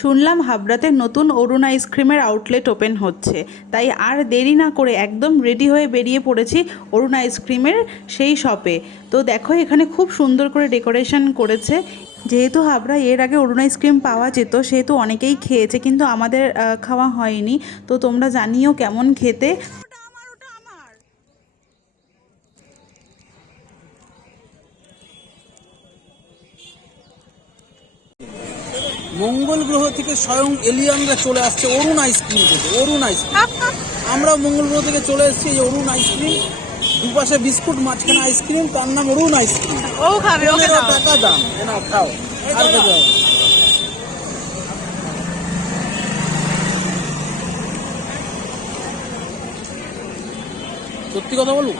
শুনলাম হাবড়াতে নতুন অরুণ আইসক্রিমের আউটলেট ওপেন হচ্ছে, তাই আর দেরি না করে একদম রেডি হয়ে বেরিয়ে পড়েছি অরুণ আইসক্রিমের সেই শপে। তো দেখো এখানে খুব সুন্দর করে ডেকোরেশন করেছে। যেহেতু হাবড়া এর আগে অরুণ আইসক্রিম পাওয়া যেত, সেহেতু অনেকেই খেয়েছে, কিন্তু আমাদের খাওয়া হয়নি। তো তোমরা জানিও কেমন খেতে। মঙ্গল গ্রহ থেকে স্বয়ং এলিয়ানরা চলে আসছে অরুণ আইসক্রিম থেকে। অরুণ আইসক্রিম, আমরা মঙ্গল গ্রহ থেকে চলে এসেছি এই অরুণ আইসক্রিম। দুপাশে বিস্কুট, মাঝখানে আইসক্রিম, তার নাম অরুণ আইসক্রিম। ও খাবে, 15 টাকা দাম। নাও খাও, আর খেতে হবে। সত্যি কথা বলবো,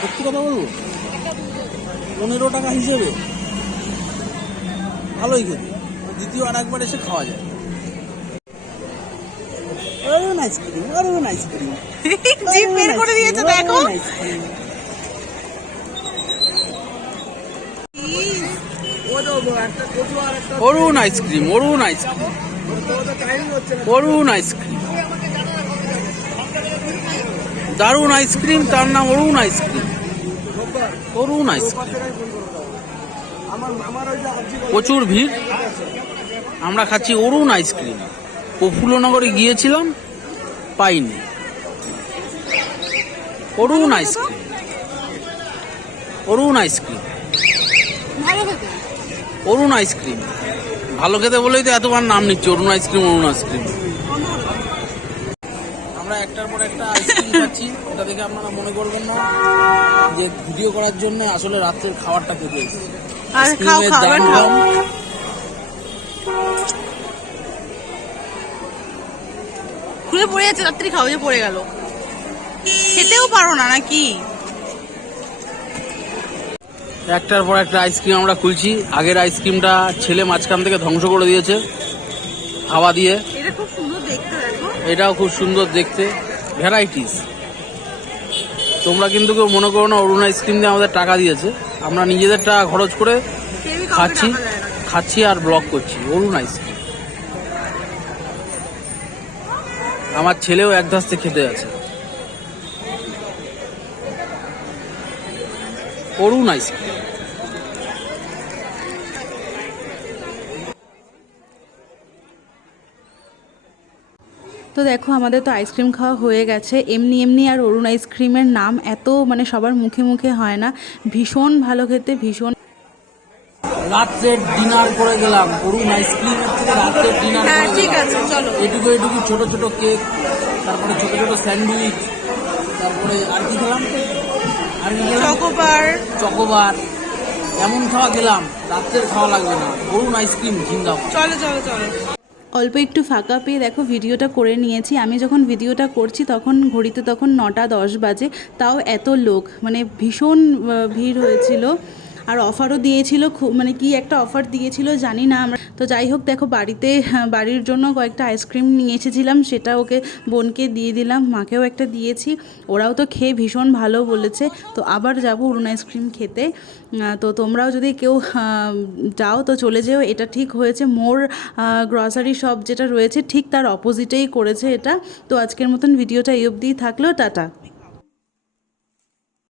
সত্যি কথা বলবো, 15 টাকা হিসেবে ভালোই খেতে। দ্বিতীয় আর একবার এসে খাওয়া যায়। অরুণ আইসক্রিম, অরুণ আইসক্রিম, জিভ বের করে দিয়েছে দেখো। অরুণ আইসক্রিম, অরুণ আইসক্রিম, অরুণ আইসক্রিম, দারুণ আইসক্রিম, তার নাম অরুণ আইসক্রিম। অরুণ আইসক্রিম, প্রচুর ভিড়। আমরা খাচ্ছি অরুণ আইসক্রিম। প্রফুল্লনগরে গিয়েছিলাম, পাইনি। অরুণ আইসক্রিম, অরুণ আইসক্রিম, অরুণ আইসক্রিম ভালো খেতে বলেই তো এতবার নাম নিচ্ছে অরুণ আইসক্রিম, অরুণ আইসক্রিম। আমরা একটার পর একটা আইসক্রিম খাচ্ছি। এটা দেখে আপনারা মনে করবেন না যে ভিডিও করার জন্য, আসলে রাত্রের খাবারটা খেতে এসেছি। খুলে পড়ে যাচ্ছে, রাত্রি খাওয়া যে পড়ে গেল, খেতেও পারো না নাকি? একটার পর একটা আইসক্রিম আমরা খুলছি। আগের আইসক্রিমটা ছেলে মাঝখান থেকে ধ্বংস করে দিয়েছে হাওয়া দিয়ে। এটা খুব সুন্দর দেখতে, দেখো। এটাও খুব সুন্দর দেখতে, ভ্যারাইটিস। তোমরা কিন্তু কেউ মনে করো না অরুণ আইসক্রিম দিয়ে আমাদের টাকা দিয়েছে। আমরা নিজেদের টাকা খরচ করে খাচ্ছি আর ব্লগ করছি। অরুণ আইসক্রিম আমার ছেলেও এক ধাস্তে খেতে আছে। অরুণ আইসক্রিম। তো দেখো আমাদের তো আইসক্রিম খাওয়া হয়ে গেছে। এমনি এমনি আর অরুণ আইসক্রিমের নাম এত মানে সবার মুখে মুখে হয় না, ভীষণ ভালো খেতে, ভীষণ। রাত্রের ডিনার করে গেলাম অরুণ আইসক্রিমের থেকে। রাত্রের ডিনার ঠিক আছে, চলো। এটুকু এটুকু ছোট ছোট কেক, তারপরে ছোট ছোট স্যান্ডউইচ, তারপরে আর কি খেলাম, আর কি খেলাম, চকোবার। এমন খাওয়া গেলাম, রাত্রের খাওয়া লাগবে না। অরুণ আইসক্রিম জিন্দাবাদ। চলো চলো চলো। অল্প একটু ফাঁকা পেয়ে দেখো ভিডিওটা করে নিয়েছি। আমি যখন ভিডিওটা করছি তখন ঘড়িতে তখন 9:10 বাজে, তাও এত লোক, মানে ভীষণ ভিড় হয়েছিল। আর অফারও দিয়েছিল, খুব মানে কি একটা অফার দিয়েছিল জানি না আমরা। তো যাই হোক দেখো, বাড়ির জন্য কয়েকটা আইসক্রিম নিয়ে এসেছিলাম, সেটা ওকে বোনকে দিয়ে দিলাম, মাকেও একটা দিয়েছি। ওরাও তো খেয়ে ভীষণ ভালো বলেছে। তো আবার যাবো অরুণ আইসক্রিম খেতে। তো তোমরাও যদি কেউ যাও তো চলে যেও। এটা ঠিক হয়েছে মোর গ্রসারি শপ যেটা রয়েছে ঠিক তার অপোজিটেই করেছে এটা। তো আজকের মতন ভিডিওটা এই অবধিই থাকলো, টাটা।